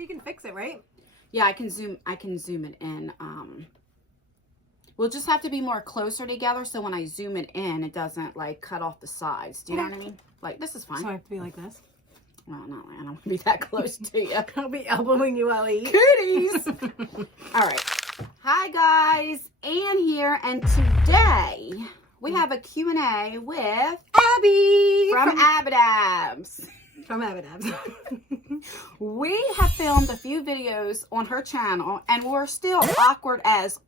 you can fix it, right? Yeah, I can zoom it in. We'll just have to be more closer together so when I zoom it in, it doesn't like cut off the sides. Do you know what I mean? Like, this is fine. So I have to be like this? Well, no, I don't want to be that close to you. I'll be elbowing you while I eat. Cooties! All right. Hi, guys. Ann here, and today we have a Q&A with Abby! From abbadabbs. From abbadabbs. We have filmed a few videos on her channel, and we're still awkward as...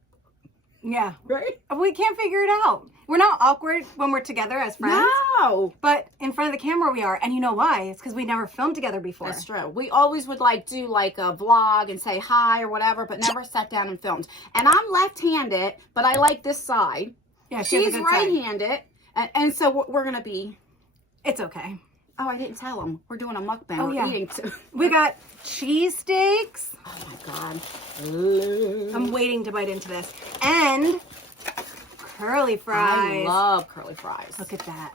Yeah. Right? We can't figure it out. We're not awkward when we're together as friends. No! But in front of the camera we are. And you know why? It's because we never filmed together before. That's true. We always would like do like a vlog and say hi or whatever, but never sat down and filmed. And I'm left-handed, but I like this side. Yeah, she's right-handed. And so we're going to be... It's okay. Oh, I didn't tell them. We're doing a mukbang. Oh, we're yeah. eating too. We got cheese steaks. Oh, my God. I'm waiting to bite into this. And curly fries. I love curly fries. Look at that.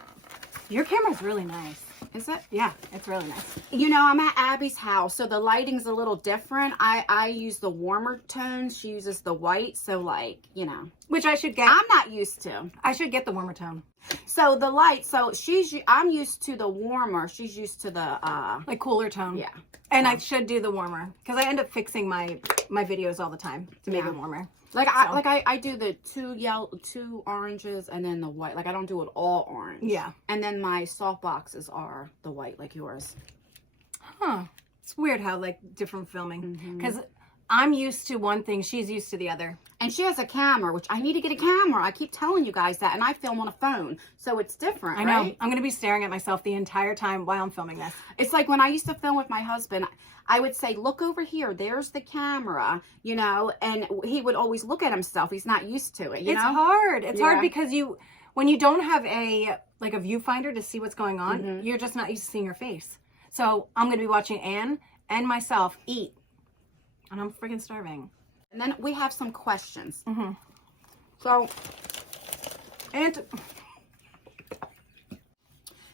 Your camera's really nice. Is it? Yeah, it's really nice. You know, I'm at Abby's house, so the lighting's a little different. I use the warmer tones. She uses the white, so like, you know. Which I should get. I'm not used to. I should get the warmer tone. So the light, so I'm used to the warmer. She's used to the, like cooler tone. Yeah. And I should do the warmer because I end up fixing my videos all the time to make it warmer. Like I do the two oranges and then the white. Like I don't do it all orange. Yeah. And then my soft boxes are the white, like yours. Huh. It's weird how like different filming because I'm used to one thing, she's used to the other. And she has a camera, which I need to get a camera. I keep telling you guys that, and I film on a phone, so it's different. I know. Right? I'm gonna be staring at myself the entire time while I'm filming this. It's like when I used to film with my husband. I would say, look over here, there's the camera, you know, and he would always look at himself. He's not used to it, you know? Hard. It's hard because when you don't have a viewfinder to see what's going on, you're just not used to seeing your face. So I'm going to be watching Anne and myself eat, and I'm freaking starving. And then we have some questions. So, And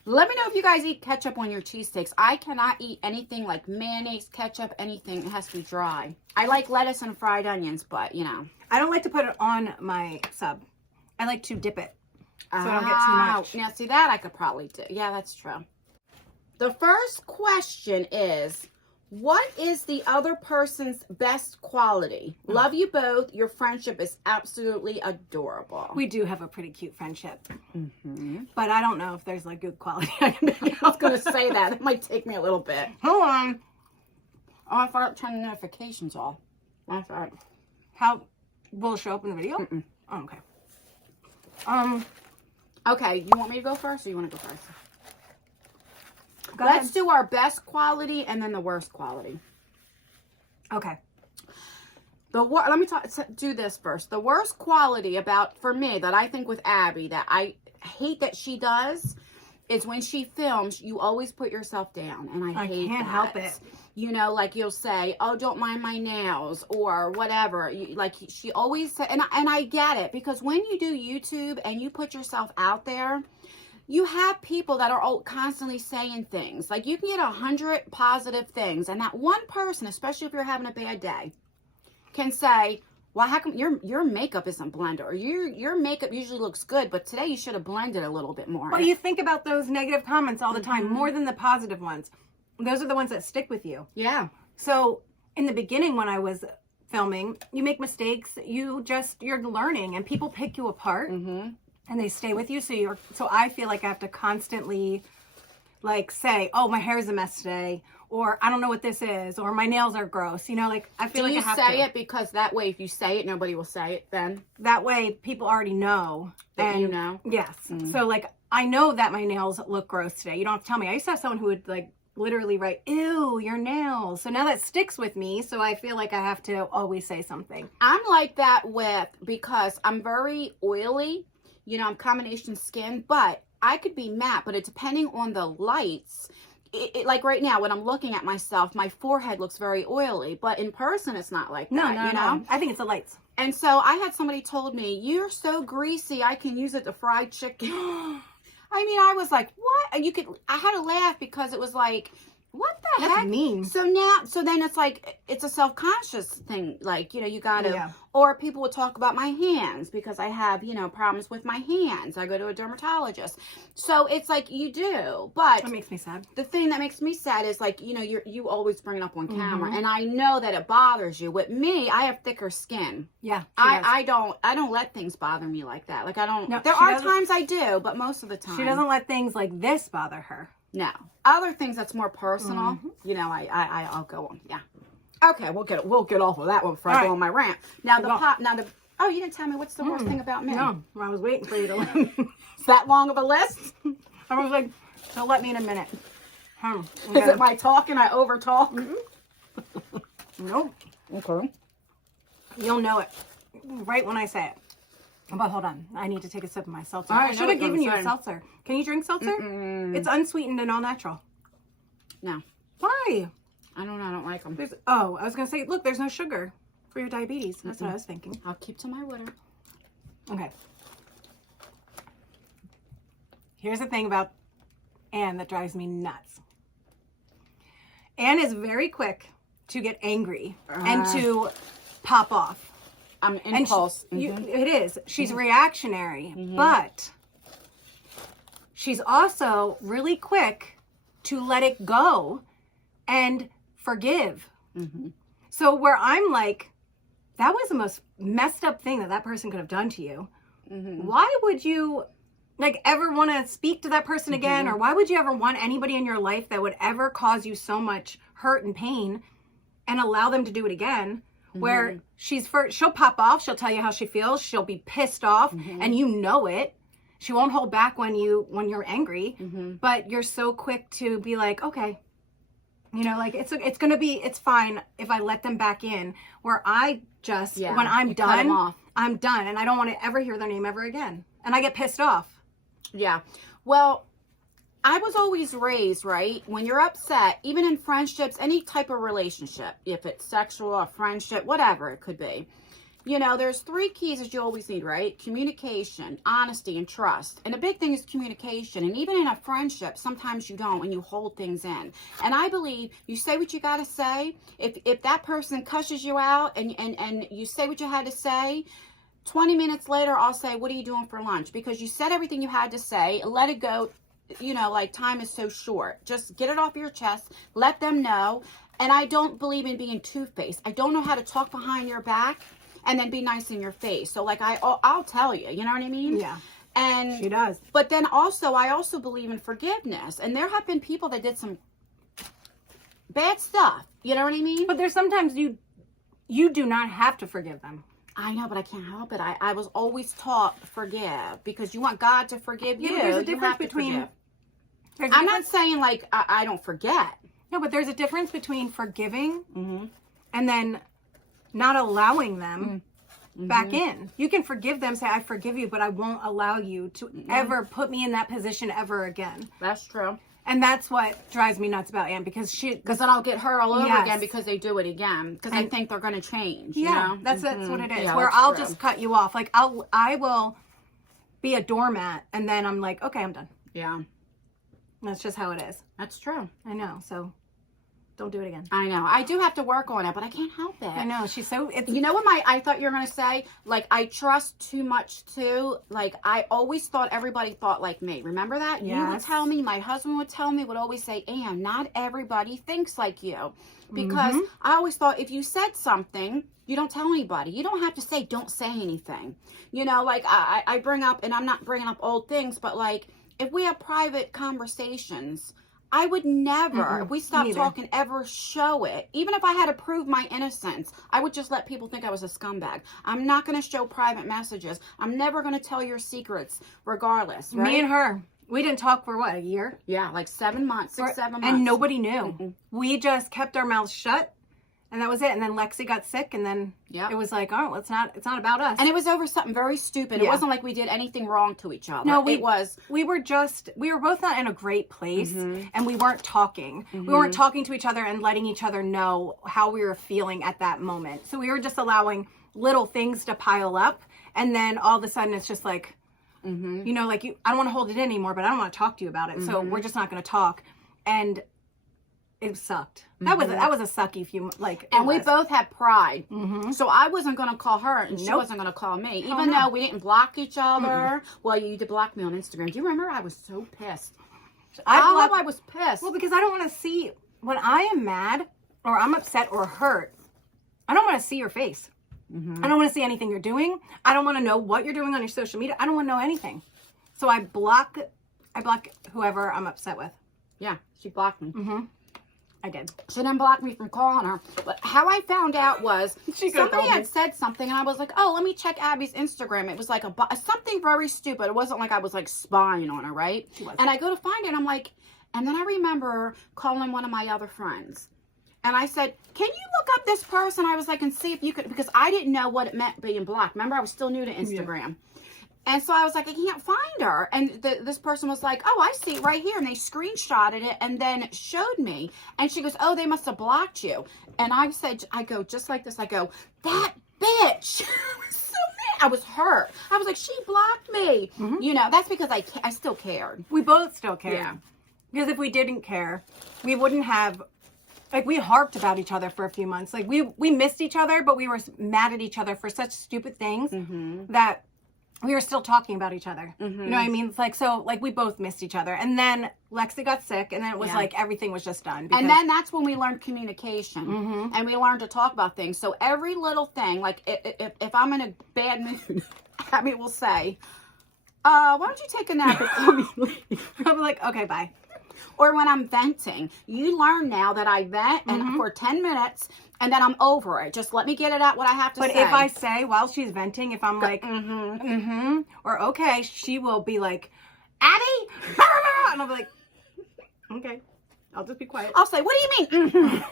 let me know if you guys eat ketchup on your cheesesteaks. I cannot eat anything like mayonnaise, ketchup, anything. It has to be dry. I like lettuce and fried onions, but, you know. I don't like to put it on my sub. I like to dip it so I don't get too much. Now, see, that I could probably do. Yeah, that's true. The first question is, what is the other person's best quality? Love you both. Your friendship is absolutely adorable. We do have a pretty cute friendship. But I don't know if there's like good quality I can make I was going to say that. It might take me a little bit. Hold on. Oh, I forgot to turn the notifications off. That's all right. How will it show up in the video? Oh, okay. Okay, you want me to go first or you want to go first? Go Let's ahead. do our best quality and then the worst quality. Okay. Let me do this first. The worst quality for me that I think with Abby that I hate that she does is when she films, you always put yourself down, and I hate can't that. help it. You know, like you'll say, "Oh, don't mind my nails," or whatever. She always say, and I get it because when you do YouTube and you put yourself out there, you have people that are all constantly saying things. Like you can get 100 positive things, and that one person, especially if you're having a bad day, can say, well, how come your makeup isn't blended, or your makeup usually looks good, but today you should have blended a little bit more. Well, you think about those negative comments all the time, more than the positive ones. Those are the ones that stick with you. Yeah. So in the beginning when I was filming, you make mistakes, you're learning, and people pick you apart and they stay with you. So I feel like I have to constantly like say, oh, my hair's a mess today, or I don't know what this is, or my nails are gross. You know, like I feel like I have to. Do you say it because that way if you say it, nobody will say it then? That way people already know. That you know? Yes. So like I know that my nails look gross today. You don't have to tell me. I used to have someone who would like literally write, ew, your nails. So now that sticks with me. So I feel like I have to always say something. I'm like that because I'm very oily. You know, I'm combination skin, but I could be matte, but it's depending on the lights. Like right now, when I'm looking at myself, my forehead looks very oily, but in person, it's not like that. No, you know? I think it's the lights. And so I had somebody told me, you're so greasy, I can use it to fry chicken. I mean, I was like, what? I had to laugh because it was like, what the That's heck? mean. So then it's like, it's a self-conscious thing. Like, you gotta, Yeah. or people would talk about my hands because I have, problems with my hands. I go to a dermatologist. So it's like you do, but That makes me sad. the thing that makes me sad is like, you always bring it up on camera, and I know that it bothers you. With me, I have thicker skin. Yeah. I don't let things bother me like that. Like I don't, No, there are times I do, but most of the time. She doesn't let things like this bother her. No. Other things that's more personal, I'll go on. Yeah. Okay, we'll get off of that one before I go on my rant. Now oh, you didn't tell me what's the worst thing about me. No, I was waiting for you to let me. Is that long of a list? I was like, so let me in a minute. Is it my talking? I over talk? Nope. Okay. You'll know it right when I say it. But hold on, I need to take a sip of my seltzer. I I should have given you a saying. seltzer. Can you drink seltzer? It's unsweetened and all natural. No. Why? I don't know. I don't like them. I was going to say, look, there's no sugar for your diabetes. That's what I was thinking. I'll keep to my water. Okay. Here's the thing about Anne that drives me nuts. Anne is very quick to get angry and to pop off. I'm impulse. It is. She's reactionary, but she's also really quick to let it go and forgive. So where I'm like, that was the most messed up thing that person could have done to you. Why would you ever want to speak to that person again? Or why would you ever want anybody in your life that would ever cause you so much hurt and pain and allow them to do it again? Where she'll pop off, she'll tell you how she feels, she'll be pissed off, and you know it. She won't hold back when you're angry, but you're so quick to be like, okay, it's fine if I let them back in. Where I just when I'm done, I'm done, and I don't want to ever hear their name ever again, and I get pissed off. Yeah, well, I was always raised, right? When you're upset, even in friendships, any type of relationship, if it's sexual or friendship, whatever it could be, there's 3 keys that you always need, right? Communication, honesty, and trust. And the big thing is communication. And even in a friendship, sometimes you don't, and you hold things in. And I believe you say what you got to say. If that person cusses you out and you say what you had to say, 20 minutes later, I'll say, what are you doing for lunch? Because you said everything you had to say, let it go. Time is so short. Just get it off your chest. Let them know. And I don't believe in being two-faced. I don't know how to talk behind your back and then be nice in your face. So I'll tell you, you know what I mean? Yeah. And she does. But then also, I also believe in forgiveness. And there have been people that did some bad stuff. You know what I mean? But there's sometimes you do not have to forgive them. I know, but I can't help it. I was always taught forgive because you want God to forgive you. There's a difference between. I'm not saying I don't forget. No, but there's a difference between forgiving and then not allowing them back in. You can forgive them, say, I forgive you, but I won't allow you to ever put me in that position ever again. That's true. And that's what drives me nuts about Anne, because then I'll get hurt all over again because they do it again because I think they're going to change. Yeah, you know? that's what it is. Yeah, where I'll just cut you off. Like I will be a doormat, and then I'm like, okay, I'm done. Yeah, that's just how it is. That's true. I know. So don't do it again. I know. I do have to work on it, but I can't help it. I know. She's so. You know what I thought you were going to say? I trust too much too. I always thought everybody thought like me. Remember that? Yes. You would tell me, my husband would tell me, would always say, Anne, not everybody thinks like you. Because I always thought if you said something, you don't tell anybody. You don't have to say, don't say anything. I bring up, and I'm not bringing up old things, but if we have private conversations, I would never, if we stopped talking, ever show it. Even if I had to prove my innocence, I would just let people think I was a scumbag. I'm not going to show private messages. I'm never going to tell your secrets regardless, right? Me and her, we didn't talk for what, a year? Yeah, 7 months, 7 months. And nobody knew. We just kept our mouths shut. And that was it. And then Lexi got sick, and then it was like, oh, it's not about us. And it was over something very stupid. It wasn't like we did anything wrong to each other. No, we were both not in a great place, and we weren't talking. We weren't talking to each other and letting each other know how we were feeling at that moment. So we were just allowing little things to pile up, and then all of a sudden it's just like, I don't want to hold it in anymore, but I don't want to talk to you about it. So we're just not going to talk. And it sucked. That was a sucky few, like. And we both had pride. So I wasn't going to call her, and she Nope. wasn't going to call me. Hell Even no. though we didn't block each other. Well, you did block me on Instagram. Do you remember? I was so pissed. I was pissed. Well, because I don't want to see, when I am mad or I'm upset or hurt, I don't want to see your face. I don't want to see anything you're doing. I don't want to know what you're doing on your social media. I don't want to know anything. So I block whoever I'm upset with. Yeah, she blocked me. I did. She didn't block me from calling her. But how I found out was somebody had said something, and I was like, oh, let me check Abby's Instagram. It was like something very stupid. It wasn't like I was like spying on her, right? She wasn't. And I go to find it, and I'm like, and then I remember calling one of my other friends. And I said, can you look up this person? I was like, and see if you could, because I didn't know what it meant being blocked. Remember, I was still new to Instagram. Yeah. And so I was like, I can't find her. And this person was like, oh, I see it right here. And they screenshotted it and then showed me. And she goes, oh, they must have blocked you. And I said, I go just like this. I go, that bitch. I was so mad. I was hurt. I was like, she blocked me. You know, that's because I still cared. We both still cared. Yeah. Because if we didn't care, we wouldn't have, like, we harped about each other for a few months. Like, we missed each other, but we were mad at each other for such stupid things that we were still talking about each other. You know what I mean? It's like, so, like, we both missed each other. And then Lexi got sick, and then it was like everything was just done. And then that's when we learned communication. And we learned to talk about things. So every little thing, like, if I'm in a bad mood, Abby will say, why don't you take a nap before we leave? I'll be like, okay, bye. Or when I'm venting, you learn now that I vent and for 10 minutes and then I'm over it. Just let me get it out what I have to say. But if I say while she's venting, if I'm like, or okay, she will be like, Abby, and I'll be like, okay, I'll just be quiet. I'll say, what do you mean?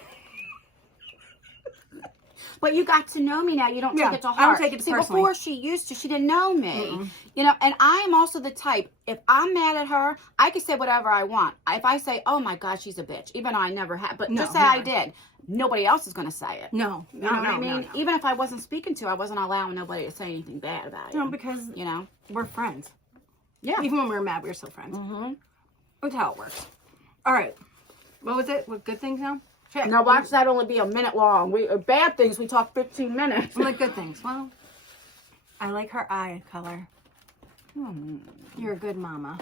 But you got to know me now. You don't take it to heart. I don't take it personally. Before she used to, she didn't know me. You know, and I am also the type, if I'm mad at her, I can say whatever I want. If I say, oh my God, she's a bitch, even though I never had, but just say I did, nobody else is going to say it. No. You know what I mean? No. Even if I wasn't speaking to, I wasn't allowing nobody to say anything bad about it. No, because, you know, we're friends. Yeah. Even when we were mad, we were still friends. That's how it works. All right. What was it? What good things now? Check. Now watch that only be a minute long. Bad things, we talk 15 minutes. Like good things. Well, I like her eye color. You're a good mama.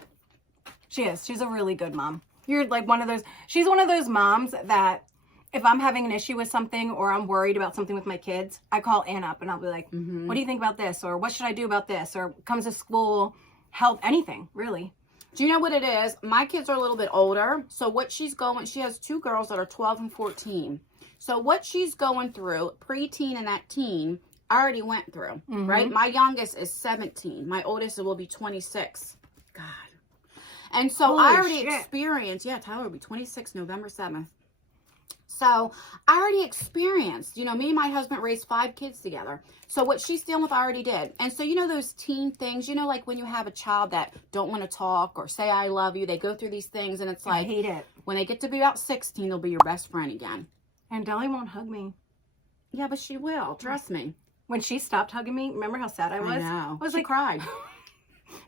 She is. She's a really good mom. You're like one of those, she's one of those moms that if I'm having an issue with something or I'm worried about something with my kids, I call Ann up and I'll be like, what do you think about this? Or what should I do about this? Or comes to school, help, anything, really. Do you know what it is? My kids are a little bit older. So what she's going, she has two girls that are 12 and 14. So what she's going through, preteen and that teen, I already went through, right? My youngest is 17. My oldest will be 26. God. And so Holy I already shit. experienced, Tyler will be 26 November 7th. So I already experienced, you know, me and my husband raised 5 kids together. So what she's dealing with, I already did. And so, you know, those teen things, you know, like when you have a child that don't want to talk or say, I love you, they go through these things and it's like, I hate it. When they get to be about 16, they'll be your best friend again. And Dolly won't hug me. Yeah, but she will. Trust me. When she stopped hugging me, remember how sad I was? I know. I was She like, cried.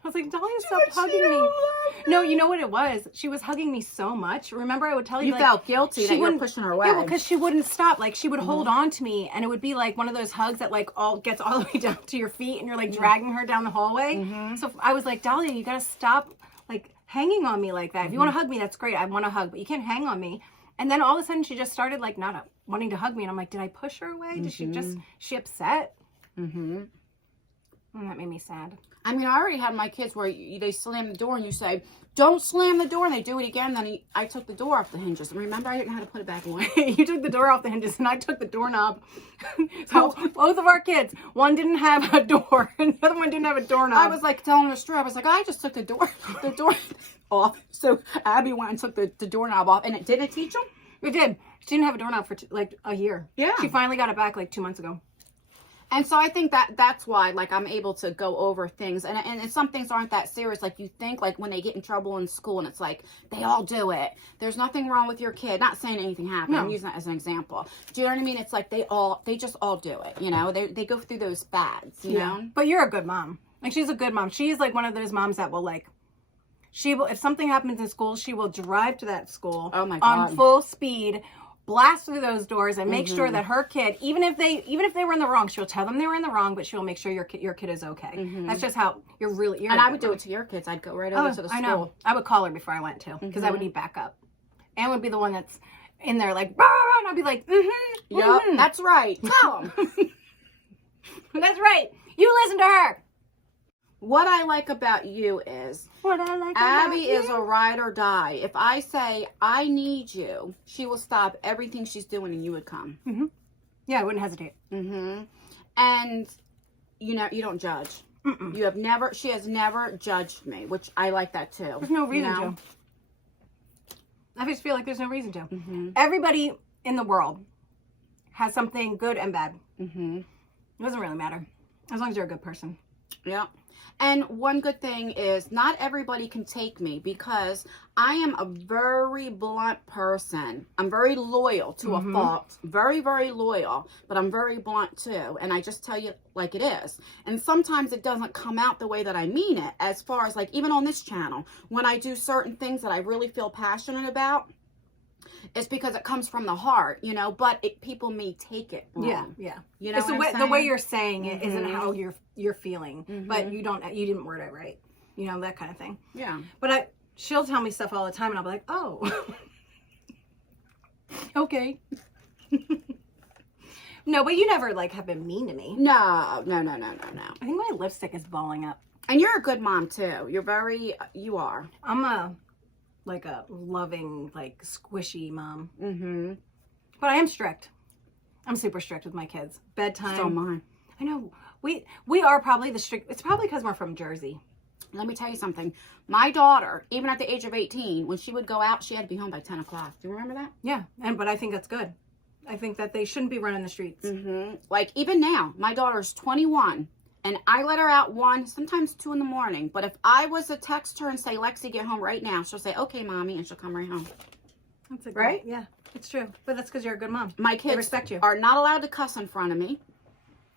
I was like, Dolly, stop hugging me. No, you know what it was? She was hugging me so much. Remember, I would tell you, You like, felt guilty that you were pushing her away. Yeah, well, because she wouldn't stop. Like, she would hold on to me, and it would be like one of those hugs that, like, gets all the way down to your feet, and you're, like, dragging her down the hallway. So I was like, Dolly, you got to stop, like, hanging on me like that. If you want to hug me, that's great. I want to hug, but you can't hang on me. And then all of a sudden, she just started, like, not wanting to hug me. And I'm like, did I push her away? Did she upset? And that made me sad. I mean, I already had my kids where they slam the door and you say, don't slam the door. And they do it again. Then I took the door off the hinges. And remember, I didn't know how to put it back on. You took the door off the hinges and I took the doorknob. So both of our kids, one didn't have a door and the other one didn't have a doorknob. I was like telling her straight. I was like, I just took the door off. So Abby went and took the doorknob off. And didn't it teach them? It did. She didn't have a doorknob for like a year. Yeah. She finally got it back like 2 months ago. And so I think that's why, like, I'm able to go over things. And some things aren't that serious. Like, you think, like, when they get in trouble in school and it's like, they all do it. There's nothing wrong with your kid. Not saying anything happened. No. I'm using that as an example. Do you know what I mean? It's like they just all do it. You know, they go through those fads, you know? But you're a good mom. Like, she's a good mom. She's, like, one of those moms that will, like, She will, if something happens in school, she will drive to that school Oh my God. on full speed, blast through those doors, and make sure that her kid, even if they were in the wrong, she'll tell them they were in the wrong, but she'll make sure your kid is okay. That's just how you're really. And I would do it to your kids. I'd go right over to the school. I know. I would call her before I went to, because I would need backup. Anne would be the one that's in there like, rah, rah, and I'd be like, Yep, that's right. Tell them. That's right. You listen to her. What I like about you is Abby is a ride or die. If I say, I need you, she will stop everything she's doing and you would come. Yeah, I wouldn't hesitate. And, you know, you don't judge. She has never judged me, which I like that too. There's no reason to. I just feel like there's no reason to. Everybody in the world has something good and bad. It doesn't really matter. As long as you're a good person. Yeah. And one good thing is not everybody can take me because I am a very blunt person. I'm very loyal to a fault. Very, very loyal. But I'm very blunt too. And I just tell you like it is. And sometimes it doesn't come out the way that I mean it. As far as like even on this channel, when I do certain things that I really feel passionate about, it's because it comes from the heart, you know, but people may take it wrong. Yeah. You know it's what the way you're saying it isn't how you're feeling, but you didn't word it right. You know, that kind of thing. Yeah. But she'll tell me stuff all the time and I'll be like, oh, okay. No, but you never like have been mean to me. No. I think my lipstick is balling up. And you're a good mom too. You are. I'm a loving, like squishy mom. But I am strict. I'm super strict with my kids. Bedtime. So am I. I know. We are probably the strict. It's probably because we're from Jersey. Let me tell you something. My daughter, even at the age of 18, when she would go out, she had to be home by 10 o'clock. Do you remember that? Yeah. But I think that's good. I think that they shouldn't be running the streets. Like even now, my daughter's 21. And I let her out 1, sometimes 2 in the morning. But if I was to text her and say, Lexi, get home right now, she'll say, okay, mommy, and she'll come right home. That's a great, right? Yeah, it's true. But that's because you're a good mom. My kids respect you. Are not allowed to cuss in front of me.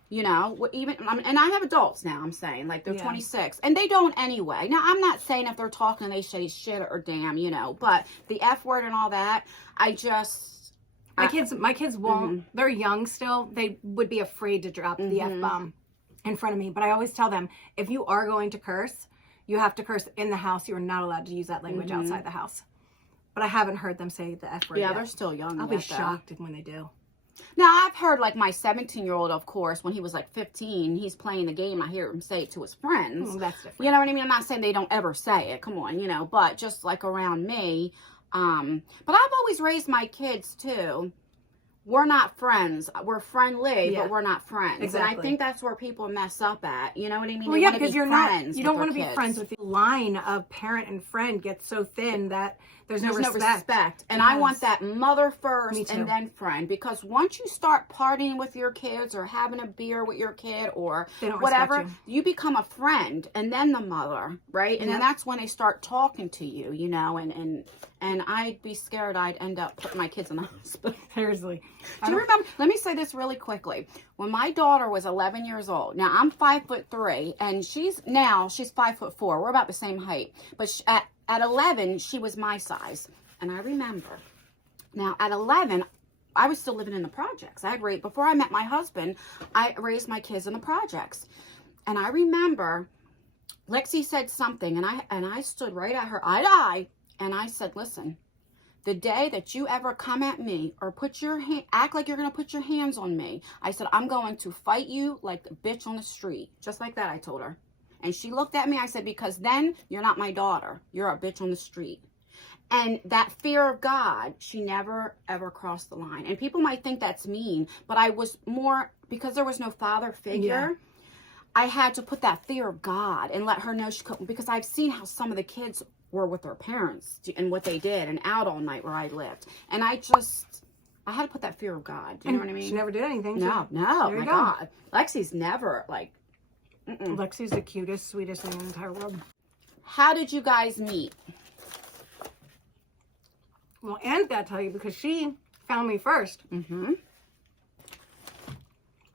You know, even, and I have adults now, I'm saying, like they're 26. And they don't anyway. Now, I'm not saying if they're talking, they say shit or damn, you know. But the F word and all that, my kids won't. They're young still. They would be afraid to drop the F-bomb in front of me, but I always tell them, if you are going to curse, you have to curse in the house. You are not allowed to use that language outside the house. But I haven't heard them say the F word yet. They're still young. I'll be shocked when they do. Now, I've heard, like, my 17-year-old, of course, when he was, like, 15, he's playing the game. I hear him say it to his friends. That's different. You know what I mean? I'm not saying they don't ever say it. Come on, you know. But just, like, around me. But I've always raised my kids, too. We're not friends. We're friendly, but we're not friends. Exactly. And I think that's where people mess up at. You know what I mean? Well, yeah, because you're not. You don't want to be friends with the line of parent and friend gets so thin that there's no respect. And I want that mother first and then friend. Because once you start partying with your kids or having a beer with your kid or whatever, you become a friend and then the mother, right? And then that's when they start talking to you, you know, and I'd be scared I'd end up putting my kids in the hospital. Seriously. Do you remember? Let me say this really quickly. When my daughter was 11 years old, now I'm 5'3", and she's 5'4". We're about the same height. But at 11, she was my size. And I remember, now at 11, I was still living in the projects. Before I met my husband, I raised my kids in the projects. And I remember Lexi said something, and I stood right at her eye to eye. And I said, listen, the day that you ever come at me or act like you're going to put your hands on me, I said, I'm going to fight you like a bitch on the street. Just like that, I told her. And she looked at me. I said, because then you're not my daughter. You're a bitch on the street. And that fear of God, she never, ever crossed the line. And people might think that's mean, but I was more, because there was no father figure, I had to put that fear of God and let her know she couldn't, because I've seen how some of the kids were with their parents and what they did and out all night where I lived. And I had to put that fear of God. Do you know what I mean? She never did anything. No, my God. Lexi's never, like, Lexi's the cutest, sweetest thing in the entire world. How did you guys meet? Well, Anne's got to tell you because she found me first.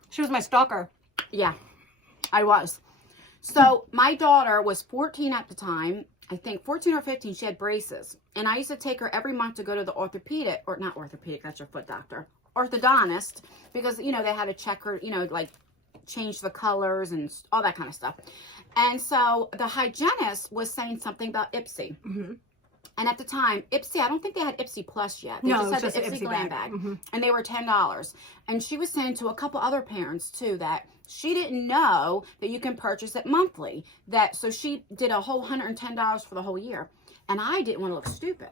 She was my stalker. Yeah, I was. So my daughter was 14 at the time, I think 14 or 15, she had braces. And I used to take her every month to go to the orthopedic, or not orthopedic, that's your foot doctor, orthodontist, because, you know, they had to check her, you know, like change the colors and all that kind of stuff. And so the hygienist was saying something about Ipsy. Mm-hmm. And at the time, Ipsy, I don't think they had Ipsy Plus yet. They No, just had just the Ipsy Ipsy Glam bag. Bag. Mm-hmm. And they were $10. And she was saying to a couple other parents, too, that she didn't know that you can purchase it monthly. So she did a whole $110 for the whole year. And I didn't want to look stupid.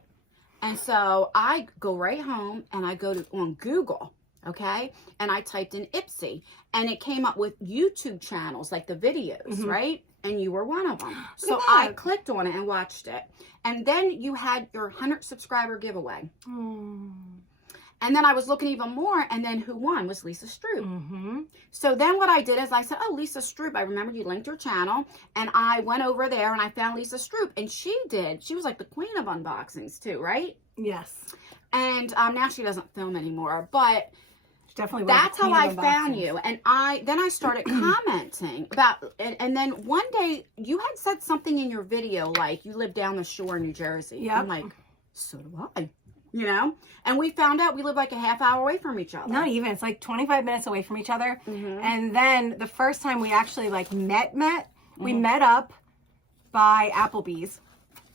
And so I go right home and I go on Google, okay? And I typed in Ipsy. And it came up with YouTube channels, like the videos, Mm-hmm. right? And you were one of them. So Look at I that. clicked on it and watched it. And then you had your 100 subscriber giveaway. Mm. And then I was looking even more, and then who won was Lisa Stroop. Mm-hmm. So then what I did is I said, oh, Lisa Stroop, I remember you linked her channel, and I went over there and I found Lisa Stroop, and she was like the queen of unboxings too, right? Yes. And now she doesn't film anymore, but Definitely. that's how I found you. And then I started commenting about, and then one day you had said something in your video, like you live down the shore in New Jersey. Yep. I'm like, so do I, you know? And we found out we live like a half hour away from each other. Not even. It's like 25 minutes away from each other. Mm-hmm. And then the first time we actually like met, we Mm-hmm. met up by Applebee's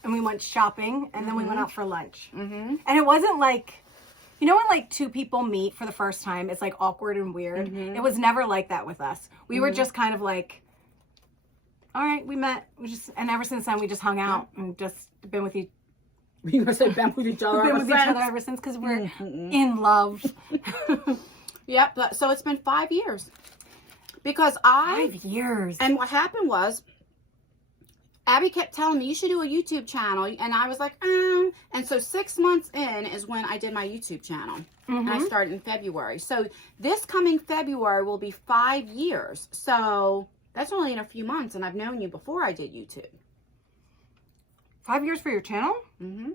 and we went shopping and then we went out for lunch. Mm-hmm. And it wasn't like, you know when like two people meet for the first time, it's like awkward and weird. Mm-hmm. It was never like that with us. We were just kind of like, all right, we met. And ever since then we just hung out and just been with each You gonna say been with each other? been with each other ever since because we're in love. Yep. But so it's been 5 years because I 5 years. and what happened was Abby kept telling me you should do a YouTube channel, and I was like, and so 6 months in is when I did my YouTube channel, and I started in February. So this coming February will be 5 years. So that's only in a few months, and I've known you before I did YouTube. 5 years for your channel? Mm-hmm.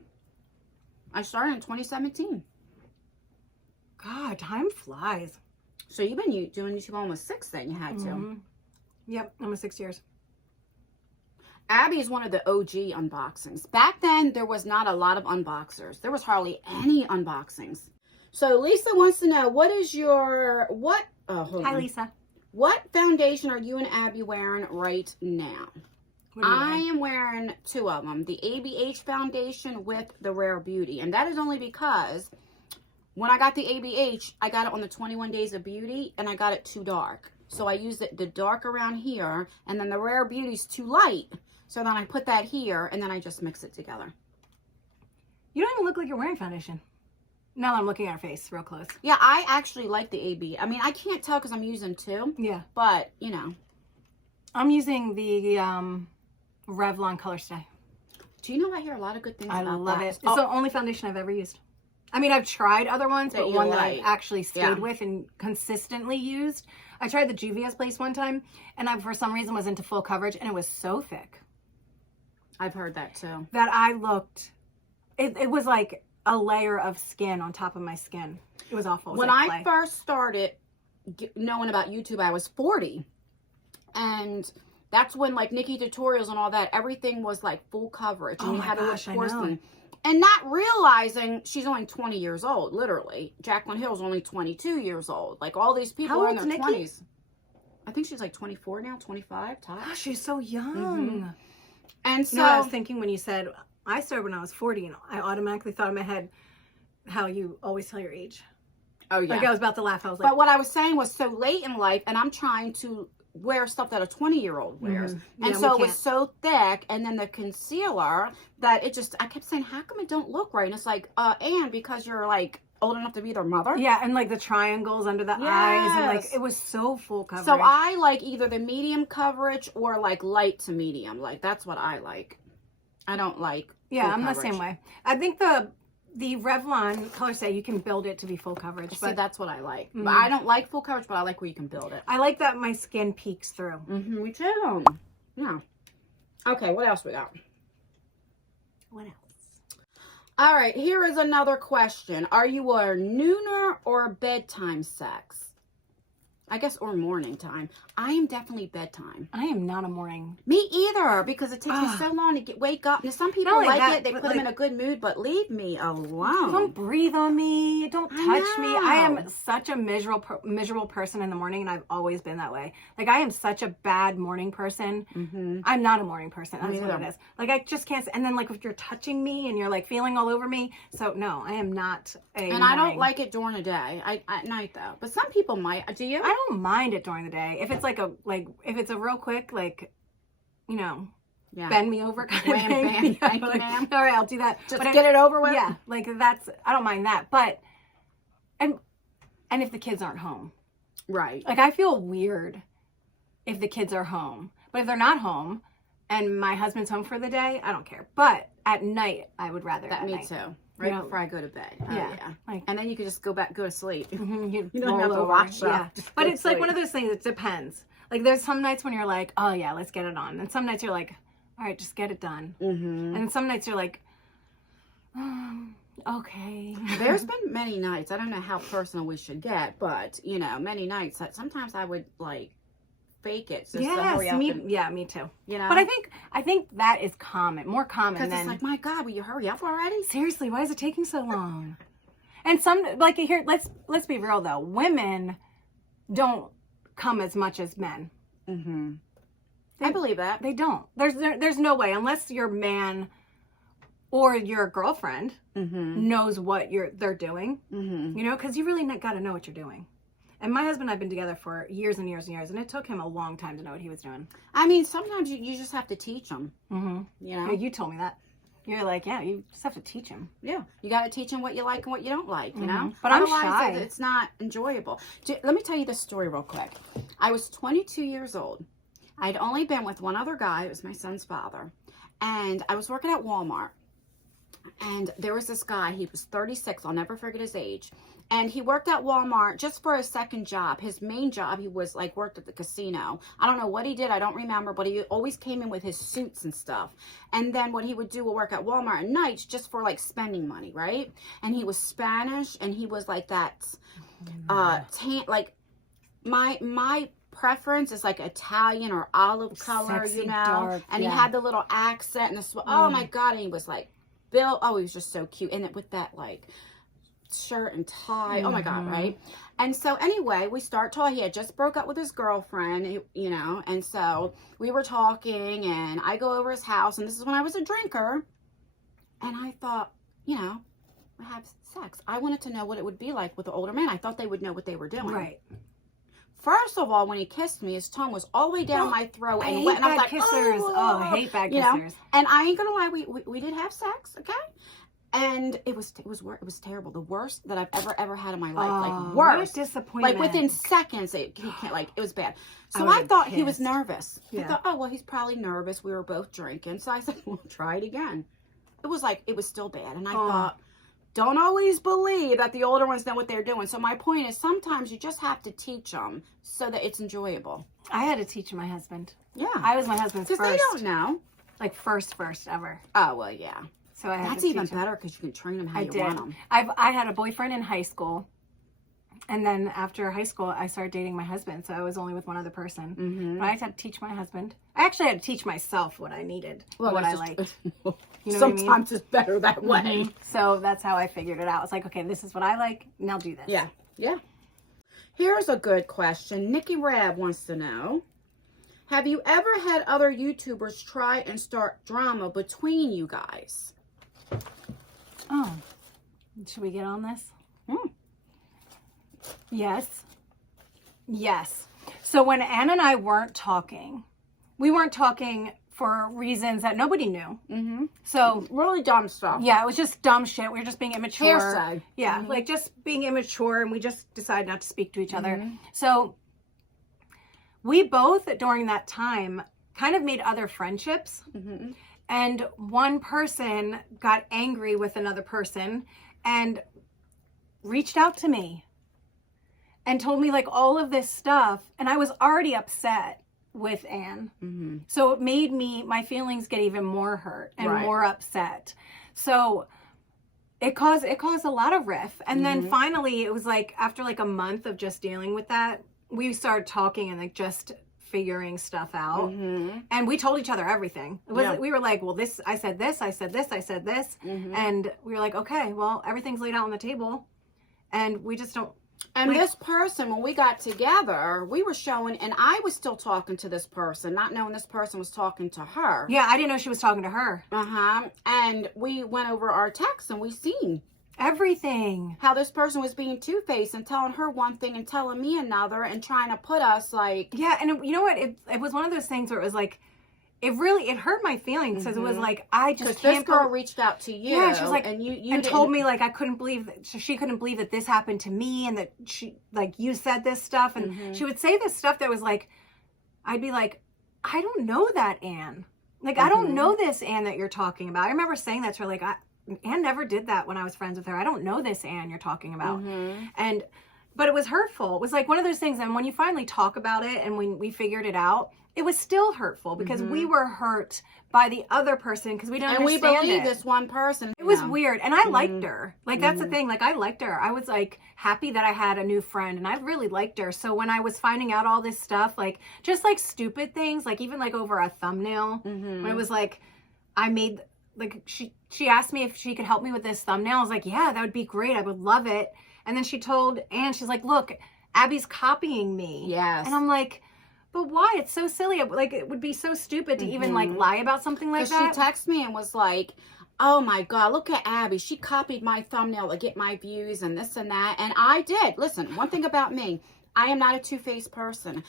I started in 2017. God, time flies. So you've been doing YouTube almost 6 then, you had to. Mm-hmm. Yep, almost 6 years. Abby is one of the OG unboxings. Back then, there was not a lot of unboxers. There was hardly any unboxings. So Lisa wants to know, hold Hi, on. Lisa. What foundation are you and Abby wearing right now? What are you I wearing? am wearing 2 of them. The ABH foundation with the Rare Beauty. And that is only because when I got the ABH, I got it on the 21 Days of Beauty, and I got it too dark. So I used the dark around here, and then the Rare Beauty's too light. So then I put that here, and then I just mix it together. You don't even look like you're wearing foundation. Now that I'm looking at her face real close. Yeah, I actually like the AB. I mean, I can't tell because I'm using 2. Yeah. But, you know. I'm using the Revlon Color Stay. Do you know I hear a lot of good things I about love that? it. It's the only foundation I've ever used. I mean, I've tried other ones, That but you one that like. I've actually stayed Yeah. with and consistently used. I tried the Juvia's Place one time, and I, for some reason, was into full coverage, and it was so thick I've heard that too. that I looked, it was like a layer of skin on top of my skin. It was awful. It was When like I clay. first started knowing about YouTube, I was 40. And that's when like Nikki tutorials and all that, everything was like full coverage. And Oh you my had to look gosh, I porcelain. know. And not realizing she's only 20 years old, literally. Jaclyn Hill's only 22 years old. Like all these people How are in old's their Nikki? 20s. I think she's like 24 now, 25 tops. Gosh, she's so young. Mhm. And so You know what I was thinking when you said, I started when I was 40, and I automatically thought in my head how you always tell your age. oh yeah. Like I was about to laugh. I was like, But what I was saying was so late in life, and I'm trying to wear stuff that a 20-year-old wears. Mhm. And Yeah, so we it was so thick, and then the concealer that I kept saying, how come it don't look right? And it's like, and because you're like old enough to be their mother. yeah, and like the triangles under the eyes, and like Yes. it was so full coverage. So I like either the medium coverage or like light to medium. Like that's what I like. I don't like yeah, full I'm coverage. the same way. I think the Revlon Color Stay, you can build it to be full coverage, See, but that's what I like. Mhm. But I don't like full coverage, but I like where you can build it. I like that my skin peeks through. Mm-hmm, me too. Yeah. Okay, what else we got? What else? All right, here is another question. Are you a nooner or bedtime sex? I guess, or morning time. I am definitely bedtime. I am not a morning. Me either, because it takes me so long to wake up. Now, some people Not like that, it. They but put them in a good mood, but leave me alone. Don't breathe on me. Don't touch me. I am know. such a miserable person in the morning, and I've always been that way. Like, I am such a bad morning person. I'm not a morning person. That's what it is. Like, I just can't. And then, like, if you're touching me and you're, like, feeling all over me. So, no, I am not a And morning. I don't like it during the day. At night, though. But some people might. Do you? I don't mind it during the day. If it's if it's a real quick, like, you know, bend me over kind of thing. Thank you, Like, ma'am. all right, I'll do that. Just get it over with. Yeah, like I don't mind that. But, and if the kids aren't home. Right. Like, I feel weird if the kids are home. But if they're not home and my husband's home for the day, I don't care. But at night, I would rather. Me too. Right before I go to bed. Yeah. Like, and then you can just go to sleep. You don't have to watch that. Yeah. But it's like one of those things, it depends. Like, there's some nights when you're like, oh yeah, let's get it on. And some nights you're like, all right, just get it done. And some nights you're like, okay. There's been many nights, I don't know how personal we should get, but, you know, many nights that sometimes I would, like, fake it. Just to hurry up me too. You know? But I think that is more common because than. It's like, my God, will you hurry up already? Seriously, why is it taking so long? And some, like, here, let's be real though. Women don't come as much as men. I believe that. They don't. There's no way, unless your man or your girlfriend knows what they're doing. You know, because you really got to know what you're doing. And my husband and I have been together for years and years and years, and it took him a long time to know what he was doing. I mean, sometimes you just have to teach them. You know? Yeah, you told me that. You're like, yeah, you just have to teach him. Yeah. You got to teach them what you like and what you don't like, you know? But I'm otherwise, shy. It's not enjoyable. Let me tell you this story real quick. I was 22 years old. I'd only been with one other guy. It was my son's father. And I was working at Walmart. And there was this guy. He was 36. I'll never forget his age. And he worked at Walmart just for his second job. His main job, he was like worked at the casino. I don't know what he did. I don't remember. But he always came in with his suits and stuff. And then what he would do would work at Walmart at nights just for like spending money, right? And he was Spanish. And he was like that, like my preference is like Italian or olive color, sexy, you know? dark, and he had the little accent and the oh my God. And he was like, Bill, he was just so cute. And with that like shirt and tie. Oh my God, right? And so anyway, we start talking. He had just broke up with his girlfriend, you know, and so we were talking and I go over his house, and this is when I was a drinker. And I thought, you know, we have sex. I wanted to know what it would be like with an older man. I thought they would know what they were doing. Right. First of all, when he kissed me, his tongue was all the way down my throat and wet. And I was like, kissers. Oh, I hate bad you kissers. know? And I ain't gonna lie, we did have sex, okay? And it was terrible. The worst that I've ever had in my life. Like, worst. What a disappointment. Like, within seconds, it was bad. So I I thought pissed. he was nervous. Yeah. I thought, oh, well, he's probably nervous. We were both drinking. So I said, well, try it again. It was still bad. And I thought, don't always believe that the older ones know what they're doing. So my point is, sometimes you just have to teach them so that it's enjoyable. I had to teach my husband. Yeah. I was my husband's first. Because they don't know. Like, first ever. Oh, well, yeah. So I had That's to even teach him. better because you can train them how I you did. want them. I had a boyfriend in high school, and then after high school, I started dating my husband. So I was only with one other person. But I had to teach my husband. I actually had to teach myself what I needed, what I liked. You know Sometimes what I mean? it's better that way. So that's how I figured it out. It's like, okay, this is what I like. Now do this. Yeah, yeah. Here's a good question. Nikki Rab wants to know, have you ever had other YouTubers try and start drama between you guys? Oh, should we get on this? Yes. So when Ann and I weren't talking, we weren't talking for reasons that nobody knew. So Really dumb stuff. yeah, it was just dumb shit. We were just being immature. Hearsay. Yeah, like just being immature, and we just decided not to speak to each other. So we both, during that time, kind of made other friendships. And one person got angry with another person and reached out to me and told me like all of this stuff. And I was already upset with Ann. So it made my feelings get even more hurt and more upset. So it caused a lot of riff. And then finally it was like, after like a month of just dealing with that, we started talking and like just figuring stuff out. Mm-hmm. And we told each other everything. It was, Yeah. we were like, well, this, I said this, I said this, I said this. Mm-hmm. And we were like, okay, well, everything's laid out on the table. And we just don't. And like, this person, when we got together, we were showing, and I was still talking to this person, not knowing this person was talking to her. Yeah, I didn't know she was talking to her. Uh-huh. And we went over our texts and we seen Everything. how this person was being two-faced and telling her one thing and telling me another and trying to put us like... Yeah, and you know what? It was one of those things where it was like, it hurt my feelings because it was like, I just Because can't. this girl reached out to you. Yeah, she was like, and you and didn't- told me like I couldn't believe that she couldn't believe that this happened to me and that she like you said this stuff and she would say this stuff that was like, I'd be like, I don't know that Anne. Like I don't know this Anne that you're talking about. I remember saying that to her like, Anne never did that when I was friends with her. I don't know this Anne you're talking about. But it was hurtful. It was like one of those things. And when you finally talk about it and when we figured it out, it was still hurtful because we were hurt by the other person because we didn't And we understand believe it. this one person. It was weird. And I liked her. Like, that's the thing. Like, I liked her. I was, like, happy that I had a new friend. And I really liked her. So when I was finding out all this stuff, like, just, like, stupid things, like, even, like, over a thumbnail, when it was, like, I made, like, she asked me if she could help me with this thumbnail. I was like, yeah, that would be great. I would love it. And then she told Anne, she's like, look, Abby's copying me. Yes. And I'm like, but why? It's so silly. Like, it would be so stupid to even, like, lie about something like that. She texted me and was like, oh my God, look at Abby. She copied my thumbnail to get my views and this and that. And I did. Listen, one thing about me, I am not a two-faced person.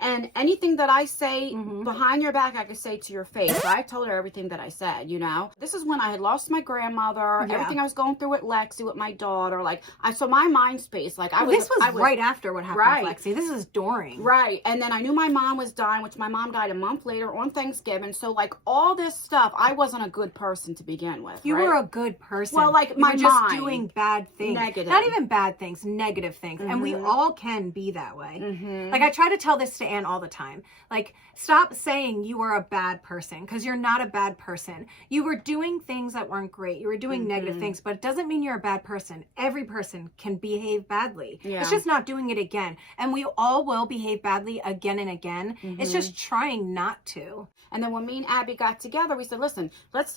And anything that I say behind your back, I could say to your face. So I told her everything that I said, you know. This is when I had lost my grandmother, everything I was going through with Lexi, with my daughter. Like, so my mind space, like, This was right after what happened with Lexi. This is during. Right. And then I knew my mom was dying, which my mom died a month later on Thanksgiving. So, like, all this stuff, I wasn't a good person to begin with. You were a good person. Well, like, you my were just mind. doing bad things. Negative. Not even bad things, negative things. And we all can be that way. Like, I try to tell this to Anne all the time. Like, stop saying you are a bad person because you're not a bad person. You were doing things that weren't great. You were doing negative things, but it doesn't mean you're a bad person. Every person can behave badly. Yeah. It's just not doing it again. And we all will behave badly again and again. It's just trying not to. And then when me and Abby got together, we said, listen, let's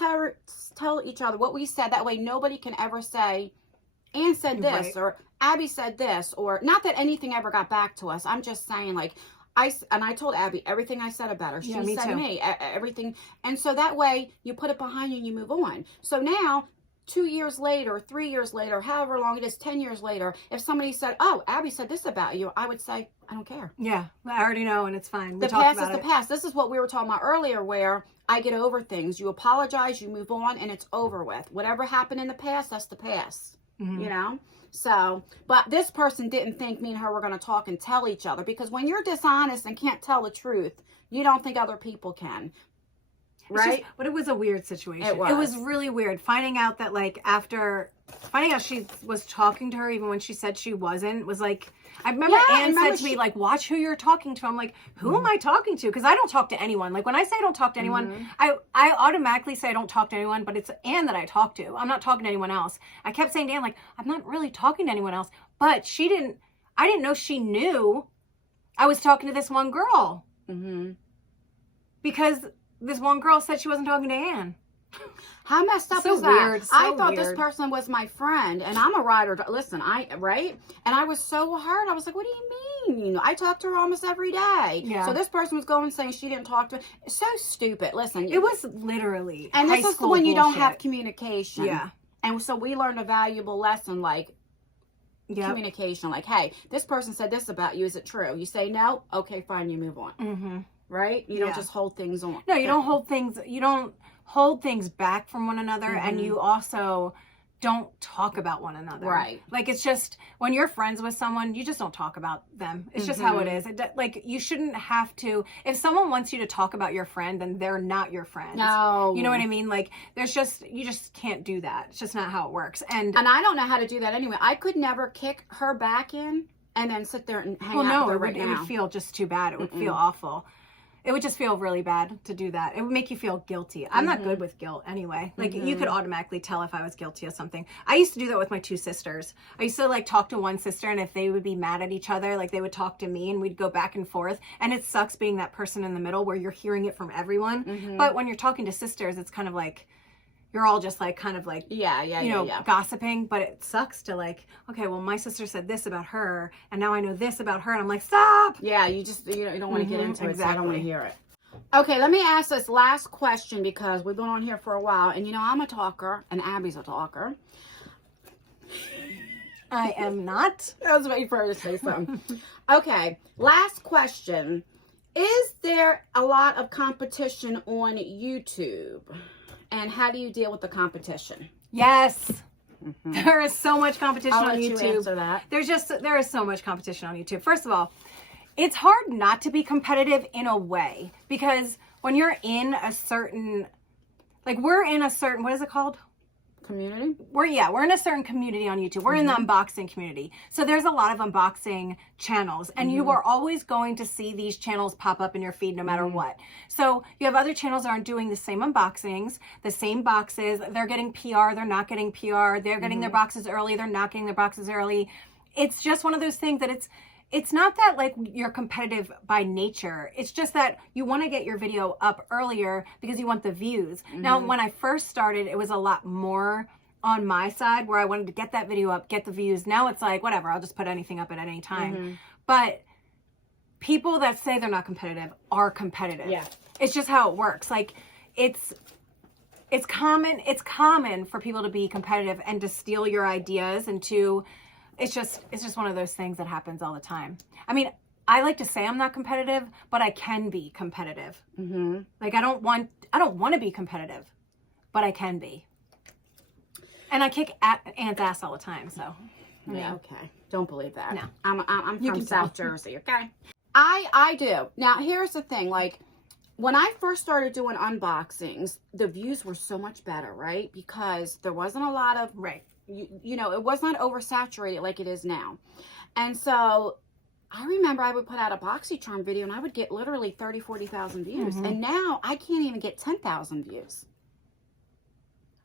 tell each other what we said. That way nobody can ever say, Anne said this, or Abby said this, or not that anything ever got back to us. I'm just saying, like, I told Abby everything I said about her. She said to me everything. And so that way you put it behind you and you move on. So now 2 years later, 3 years later, however long it is, 10 years later, if somebody said, oh, Abby said this about you, I would say, I don't care. Yeah, I already know, and it's fine. The past is the past. This is what we were talking about earlier, where I get over things. You apologize, you move on, and it's over with. Whatever happened in the past, that's the past. You know? So, but this person didn't think me and her were going to talk and tell each other, because when you're dishonest and can't tell the truth, you don't think other people can. Right? But it was a weird situation. It was. It was really weird. Finding out that, like, finding out she was talking to her even when she said she wasn't, was like, I remember Anne said to me, like, watch who you're talking to. I'm like, who am I talking to? Because I don't talk to anyone. Like, when I say I don't talk to anyone, I automatically say I don't talk to anyone, but it's Anne that I talk to. I'm not talking to anyone else. I kept saying to Anne, like, I'm not really talking to anyone else. But I didn't know she knew I was talking to this one girl. Because this one girl said she wasn't talking to Anne. How messed up is that? Weird, I thought this person was my friend, and I'm a rider. Listen, right? And I was so hurt. I was like, what do you mean? I talk to her almost every day. Yeah. So this person was going saying she didn't talk to me. It's so stupid. Listen. It was literally And high this is school when you don't bullshit. have communication. Yeah. And so we learned a valuable lesson, like, communication. Like, hey, this person said this about you. Is it true? You say no. Okay, fine. You move on. Right? You don't just hold things on. No, you don't hold things. You don't hold things back from one another, and you also don't talk about one another. Right. Like, it's just when you're friends with someone, you just don't talk about them. It's just how it is. Like, you shouldn't have to. If someone wants you to talk about your friend, then they're not your friend. No. You know what I mean? Like, you just can't do that. It's just not how it works. And I don't know how to do that anyway. I could never kick her back in and then sit there and hang out with her right now. It would feel just too bad. It would feel awful. it would just feel really bad to do that. It would make you feel guilty. I'm not good with guilt anyway. Like you could automatically tell if I was guilty of something. I used to do that with my 2 sisters. I used to like talk to one sister, and if they would be mad at each other, like they would talk to me and we'd go back and forth. And it sucks being that person in the middle where you're hearing it from everyone. But when you're talking to sisters, it's kind of like, you're all just like kind of like, gossiping, but it sucks to like, okay, well, my sister said this about her, and now I know this about her, and I'm like, stop. Yeah, you don't want to get into it, so I don't want to hear it. Okay, let me ask this last question because we've been on here for a while, and I'm a talker, and Abby's a talker. I am not. I was waiting for her to say something. Okay, last question. Is there a lot of competition on YouTube? And how do you deal with the competition? Yes. There is so much competition I'll on let YouTube. You answer that. There is so much competition on YouTube. First of all, it's hard not to be competitive in a way, because when you're in a certain, like we're in a certain, what is it called? Community? We're in a certain community on YouTube. We're in the unboxing community. So there's a lot of unboxing channels, and you are always going to see these channels pop up in your feed no matter what. So you have other channels that aren't doing the same unboxings, the same boxes. They're getting PR, they're not getting PR. They're getting their boxes early, they're not getting their boxes early. It's just one of those things that it's not that like you're competitive by nature. It's just that you want to get your video up earlier because you want the views. Now, when I first started, it was a lot more on my side where I wanted to get that video up, get the views. Now it's like, whatever, I'll just put anything up at any time. But people that say they're not competitive are competitive. Yeah. It's just how it works. Like it's common for people to be competitive and to steal your ideas and to, it's just one of those things that happens all the time. I mean, I like to say I'm not competitive, but I can be competitive. Like I don't want to be competitive, but I can be. And I kick Aunt's ass all the time, so. Yeah, okay. Don't believe that. No. I'm from South Jersey, okay? I do. Now, here's the thing. Like, when I first started doing unboxings, the views were so much better, right? Because there wasn't a lot of, it was not oversaturated like it is now. And so I remember I would put out a BoxyCharm video and I would get literally 30, 40,000 views. And now I can't even get 10,000 views.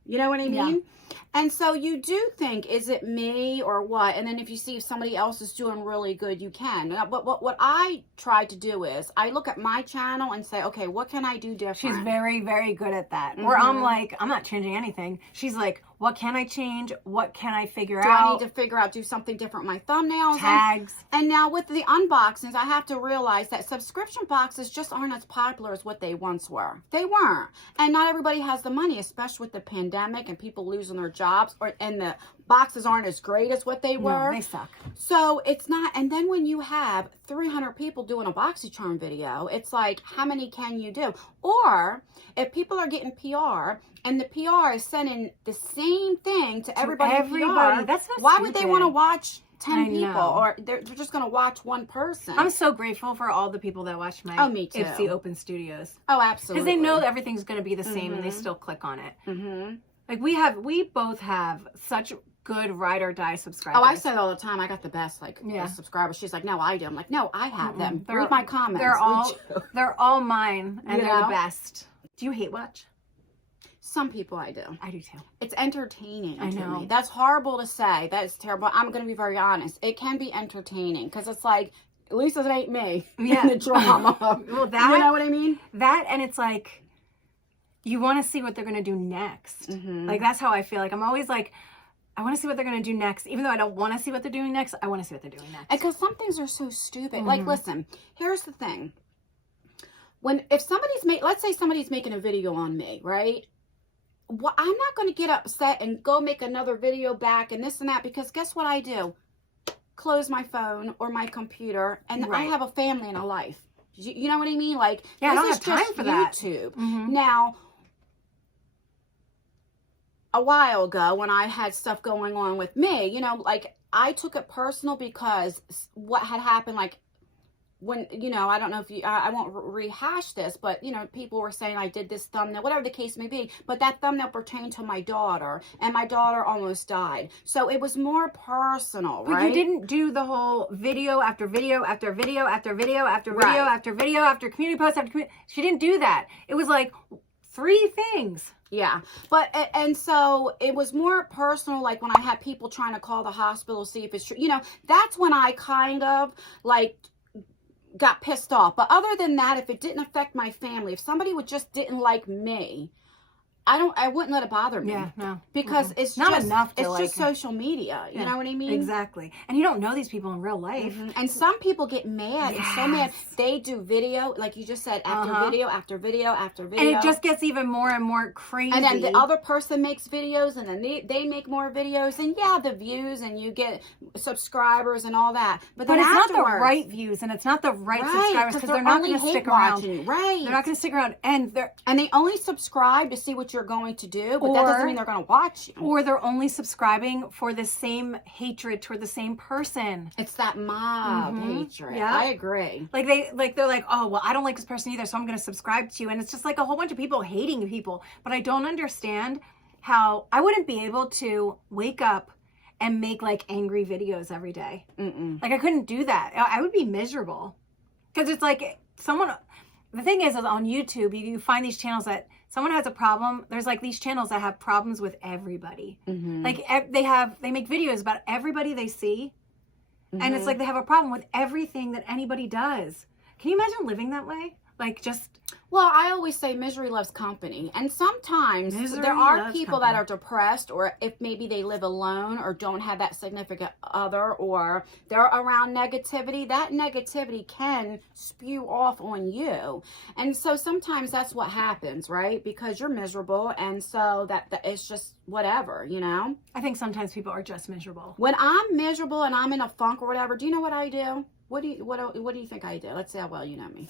You know what I mean? Yeah. And so you do think, is it me or what? And then if you see if somebody else is doing really good, you can. But what I try to do is I look at my channel and say, okay, what can I do different? She's very, very good at that. Where I'm like, I'm not changing anything. She's like, what can I change? What can I figure out? Do I need to figure out, do something different with my thumbnails? Tags. And now with the unboxings, I have to realize that subscription boxes just aren't as popular as what they once were. They weren't. And not everybody has the money, especially with the pandemic and people losing their jobs, and the boxes aren't as great as what they were. No, they suck. So it's not, and then when you have 300 people doing a BoxyCharm video, it's like, how many can you do? Or if people are getting PR and the PR is sending the same thing to everybody, PR, that's not why stupid. would they want to watch 10 people? Know. Or they're just going to watch one person. I'm so grateful for all the people that watch my me too. Ipsy Open Studios. Oh, absolutely. Because they know that everything's going to be the same and they still click on it. Like we both have such good ride or die subscribers. Oh, I say it all the time. I got the best subscribers. She's like, no, I do. I'm like, no, I have them. Read my comments. They're all mine, and they're the best. Do you hate watch? Some people I do. I do too. It's entertaining. I know. To me. That's horrible to say. That is terrible. I'm going to be very honest. It can be entertaining because it's like, at least it ain't me in the drama. Well, that, you know what I mean? That, and it's like, you want to see what they're going to do next. Like, that's how I feel. Like, I'm always like, I want to see what they're going to do next. Even though I don't want to see what they're doing next, I want to see what they're doing next. Because some things are so stupid. Like, listen, here's the thing. If somebody's let's say somebody's making a video on me, right? Well, I'm not going to get upset and go make another video back and this and that, because guess what I do? Close my phone or my computer, and I have a family and a life. You know what I mean? Like, yeah, I don't have time for that. YouTube. Now, a while ago when I had stuff going on with me, like I took it personal because what had happened, like when, you know, I don't know if you, I won't rehash this, but, you know, people were saying I did this thumbnail, whatever the case may be, but that thumbnail pertained to my daughter, and my daughter almost died. So it was more personal, right? But you didn't do the whole video after video after video after video after video Right. after video after community post after community. She didn't do that. It was like 3 things. Yeah, but, and so it was more personal, like when I had people trying to call the hospital, see if it's true, you know, that's when I kind of like got pissed off. But other than that, if it didn't affect my family, if somebody just didn't like me, I wouldn't let it bother me. Yeah, no. Because it's not just, enough to it's like, just social media. You know what I mean? Exactly. And you don't know these people in real life. And some people get mad and so mad. Yes. They do video, like you just said, after video, after video, after video. And it just gets even more and more crazy. And then the other person makes videos, and then they make more videos, and yeah, the views, and you get subscribers and all that. But then it's not the afterwards, right views, and it's not the right right, subscribers, because they're not going to only stick hate around. watching, right? They're not going to stick around, and they only subscribe to see what you're going to do, but that Or- doesn't mean they're going to watch you. or they're only subscribing for the same hatred toward the same person. It's that mob hatred. Yeah. I agree. Like they're like, oh well, I don't like this person either, so I'm going to subscribe to you, and it's just like a whole bunch of people hating people. But I don't understand how I wouldn't be able to wake up and make like angry videos every day. Like I couldn't do that. I would be miserable, because it's like someone. The thing is on YouTube, you find these channels that someone has a problem. There's like these channels that have problems with everybody. Like they make videos about everybody they see. And it's like they have a problem with everything that anybody does. Can you imagine living that way? Like just... Well, I always say misery loves company. And sometimes Misery there are loves people company. that are depressed, or if maybe they live alone or don't have that significant other, or they're around negativity, that negativity can spew off on you. And so sometimes that's what happens, right? Because you're miserable, and so that it's just whatever, you know? I think sometimes people are just miserable. When I'm miserable and I'm in a funk or whatever, do you know what I do? What do you think I do? Let's see how well you know me.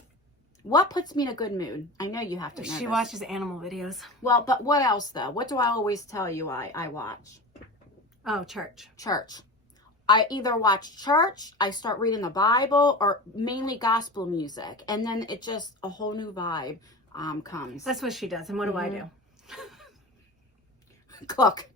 What puts me in a good mood? I know you have to know She this. watches animal videos. Well, but what else though? What do I always tell you I watch? Oh, church. Church. I either watch church, I start reading the Bible, or mainly gospel music. And then it just, a whole new vibe comes. That's what she does. And what do I do? Cook.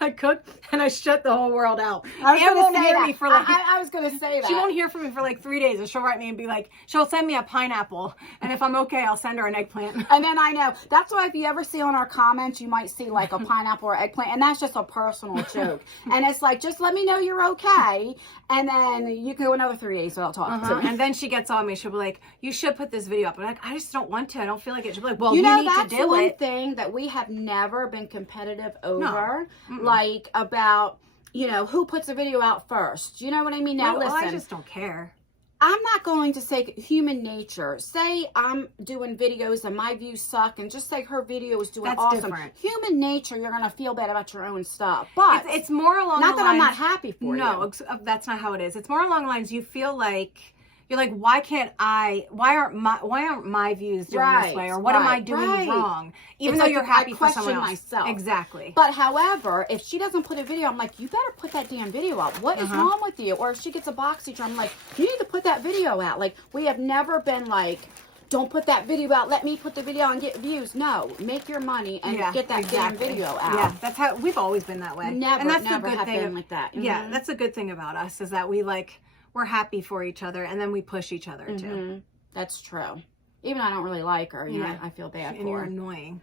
I cook and I shut the whole world out. I was Anne gonna won't say hear that. me for like... I was going to say that. She won't hear from me for like 3 days, and she'll write me and be like, she'll send me a pineapple, and if I'm okay, I'll send her an eggplant. And then I know. That's why if you ever see on our comments, you might see like a pineapple or eggplant, and that's just a personal joke. And it's like, just let me know you're okay, and then you can go another 3 days without talking to me. And then she gets on me. She'll be like, you should put this video up. I'm like, I just don't want to. I don't feel like it. She'll be like, well, you know, need that's to do one it. thing that we have never been competitive over, No. like about, you know, who puts a video out first. You know what I mean? Now, Well, listen. I just don't care. I'm not going to say human nature. Say I'm doing videos and my views suck, and just say her video is doing That's awesome. different. Human nature, you're going to feel bad about your own stuff. But It's more along not the that lines... I'm not happy for you. No, that's not how it is. It's more along the lines you feel like... You're like, why aren't my views doing this way? Or what am I doing wrong? Even It's though like you're I happy for question someone else. myself. Exactly. But however, if she doesn't put a video, I'm like, you better put that damn video out. What is wrong with you? Or if she gets a boxy drum, I'm like, you need to put that video out. Like, we have never been like, don't put that video out. Let me put the video out and get views. No, make your money and get that damn video out. Yeah, that's how we've always been that way. Never, and that's never the good have thing. been like that. Yeah, that's the good thing about us is that we're happy for each other, and then we push each other too. That's true. Even I don't really like her, you know, I feel bad And for you're her. annoying.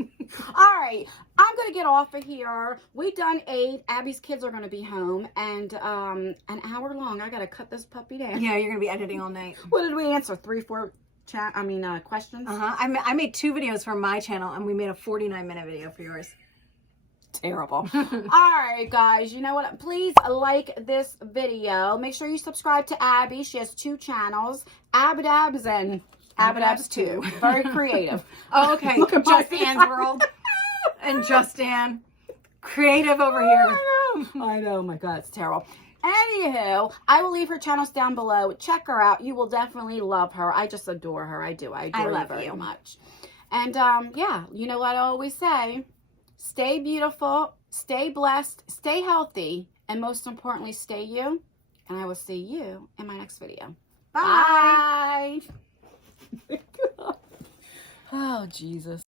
All right, I'm going to get off of here. We done 8. Abby's kids are going to be home, and an hour long. I got to cut this puppy down. Yeah, you're gonna be editing all night. What did we answer? 3, 4 questions? I made 2 videos for my channel, and we made a 49-minute video for yours. Terrible. All right, guys, you know what? Please like this video. Make sure you subscribe to Abby. She has 2 channels, Abbadabbs and Abbadabbs 2. Very creative. Oh, okay. Justannesworld World and Justan. Creative over here. I know, my God, it's terrible. Anywho, I will leave her channels down below. Check her out. You will definitely love her. I just adore her. I do. I adore love her very you. much. And yeah, you know what I always say. Stay beautiful, stay blessed, stay healthy, and most importantly, stay you. And I will see you in my next video. Bye. Bye. Oh, Jesus.